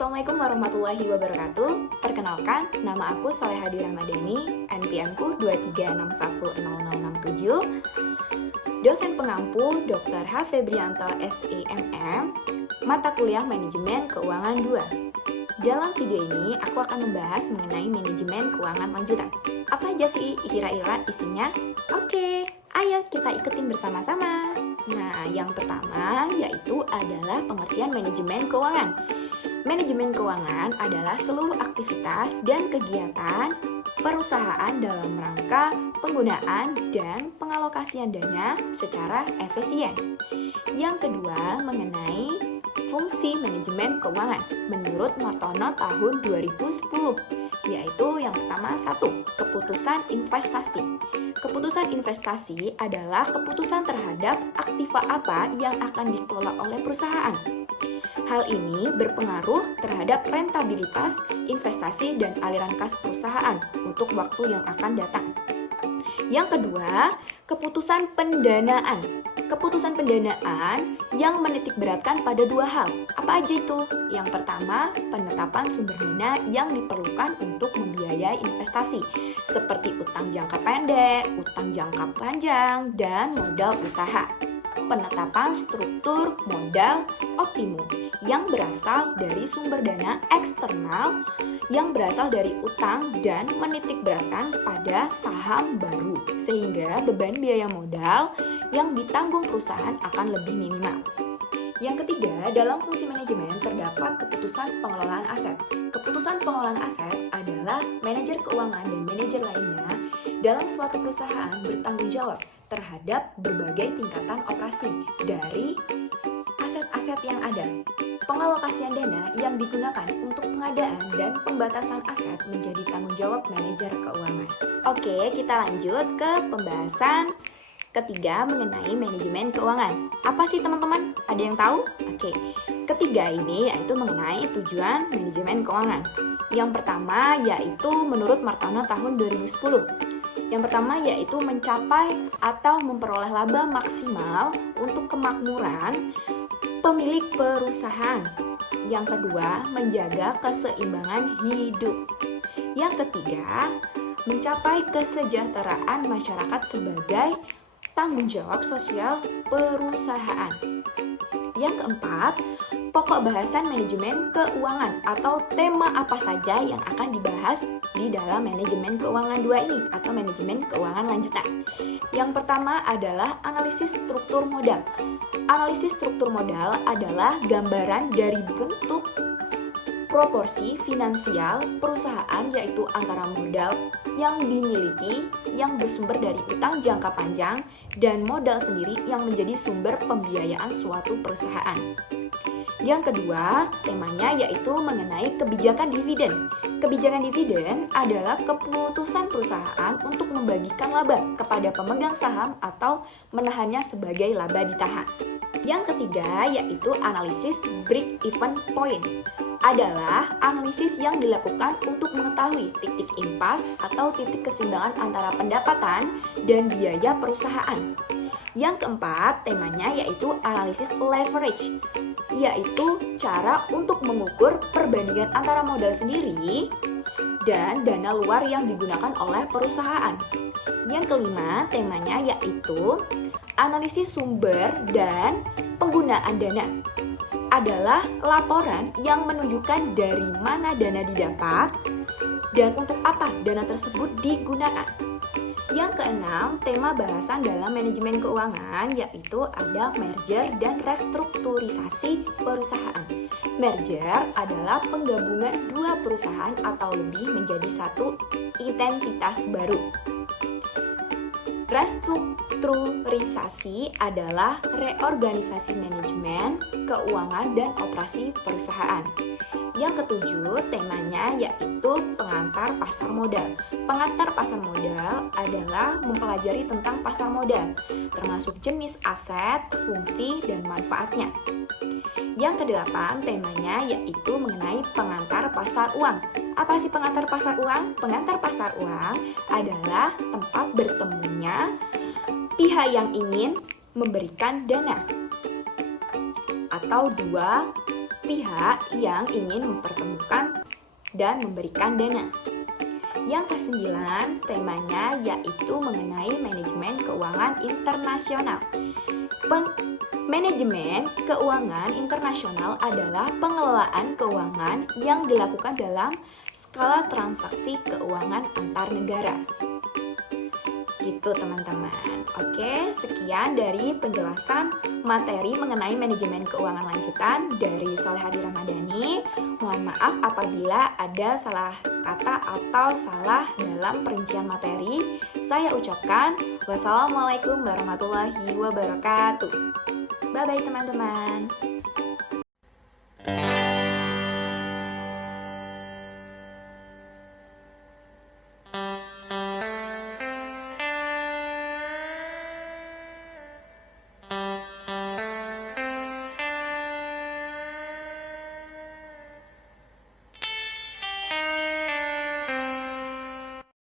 Assalamualaikum warahmatullahi wabarakatuh. Perkenalkan, nama aku Soleha Dwi Ramadhani, NPM-ku 23610067. Dosen pengampu Dr. H. Febrianto SEMM, mata kuliah Manajemen Keuangan 2. Dalam video ini, aku akan membahas mengenai manajemen keuangan lanjutan. Apa aja sih kira-kira isinya? Oke, ayo kita ikutin bersama-sama. Nah, yang pertama yaitu adalah pengertian manajemen keuangan. Manajemen keuangan adalah seluruh aktivitas dan kegiatan perusahaan dalam rangka penggunaan dan pengalokasian dana secara efisien. Yang kedua, mengenai fungsi manajemen keuangan menurut Martono tahun 2010, yaitu yang pertama 1. Keputusan investasi. Keputusan investasi adalah keputusan terhadap aktiva apa yang akan dikelola oleh perusahaan. Hal ini berpengaruh terhadap rentabilitas investasi dan aliran kas perusahaan untuk waktu yang akan datang. Yang kedua, keputusan pendanaan. Keputusan pendanaan yang menitikberatkan pada dua hal. Apa aja itu? Yang pertama, penetapan sumber dana yang diperlukan untuk membiayai investasi, seperti utang jangka pendek, utang jangka panjang, dan modal usaha. Penetapan struktur modal optimum yang berasal dari sumber dana eksternal yang berasal dari utang dan menitikberatkan pada saham baru, sehingga beban biaya modal yang ditanggung perusahaan akan lebih minimal. Yang ketiga, dalam fungsi manajemen terdapat keputusan pengelolaan aset. Keputusan pengelolaan aset adalah manajer keuangan dan manajer lainnya dalam suatu perusahaan bertanggung jawab terhadap berbagai tingkatan operasi dari aset-aset yang ada. Pengalokasian dana yang digunakan untuk pengadaan dan pembatasan aset menjadi tanggung jawab manajer keuangan. Oke, kita lanjut ke pembahasan ketiga mengenai manajemen keuangan. Apa sih teman-teman? Ada yang tahu? Oke, ketiga ini yaitu mengenai tujuan manajemen keuangan. Yang pertama yaitu menurut Martono tahun 2010. Yang pertama yaitu mencapai atau memperoleh laba maksimal untuk kemakmuran pemilik perusahaan. Yang kedua, menjaga keseimbangan hidup. Yang ketiga, mencapai kesejahteraan masyarakat sebagai tanggung jawab sosial perusahaan. Yang keempat, pokok bahasan manajemen keuangan atau tema apa saja yang akan dibahas di dalam manajemen keuangan 2 ini atau manajemen keuangan lanjutan. Yang pertama adalah analisis struktur modal. Analisis struktur modal adalah gambaran dari bentuk proporsi finansial perusahaan, yaitu antara modal yang dimiliki yang bersumber dari utang jangka panjang dan modal sendiri yang menjadi sumber pembiayaan suatu perusahaan. Yang kedua, temanya yaitu mengenai kebijakan dividen. Kebijakan dividen adalah keputusan perusahaan untuk membagikan laba kepada pemegang saham atau menahannya sebagai laba ditahan. Yang ketiga yaitu analisis break-even point. Adalah analisis yang dilakukan untuk mengetahui titik impas atau titik keseimbangan antara pendapatan dan biaya perusahaan. Yang keempat, temanya yaitu analisis leverage, yaitu cara untuk mengukur perbandingan antara modal sendiri dan dana luar yang digunakan oleh perusahaan. Yang kelima, temanya yaitu analisis sumber dan penggunaan dana. Adalah laporan yang menunjukkan dari mana dana didapat dan untuk apa dana tersebut digunakan. Yang keenam, tema bahasan dalam manajemen keuangan yaitu ada merger dan restrukturisasi perusahaan. Merger adalah penggabungan dua perusahaan atau lebih menjadi satu identitas baru. Restrukturisasi adalah reorganisasi manajemen, keuangan, dan operasi perusahaan. Yang ketujuh, temanya yaitu pengantar pasar modal. Pengantar pasar modal adalah mempelajari tentang pasar modal, termasuk jenis aset, fungsi, dan manfaatnya. Yang kedelapan, temanya yaitu mengenai pengantar pasar uang. Apa sih pengantar pasar uang? Pengantar pasar uang adalah tempat bertemunya pihak yang ingin memberikan dana atau dua pihak yang ingin mempertemukan dan memberikan dana. Yang ke-9 temanya yaitu mengenai manajemen keuangan internasional. Manajemen keuangan internasional adalah pengelolaan keuangan yang dilakukan dalam skala transaksi keuangan antar negara. Gitu teman-teman. Oke, sekian dari penjelasan materi mengenai manajemen keuangan lanjutan dari Solehati Ramadhani. Mohon maaf apabila ada salah kata atau salah dalam perincian materi. Saya ucapkan wassalamualaikum warahmatullahi wabarakatuh. Bye-bye teman-teman.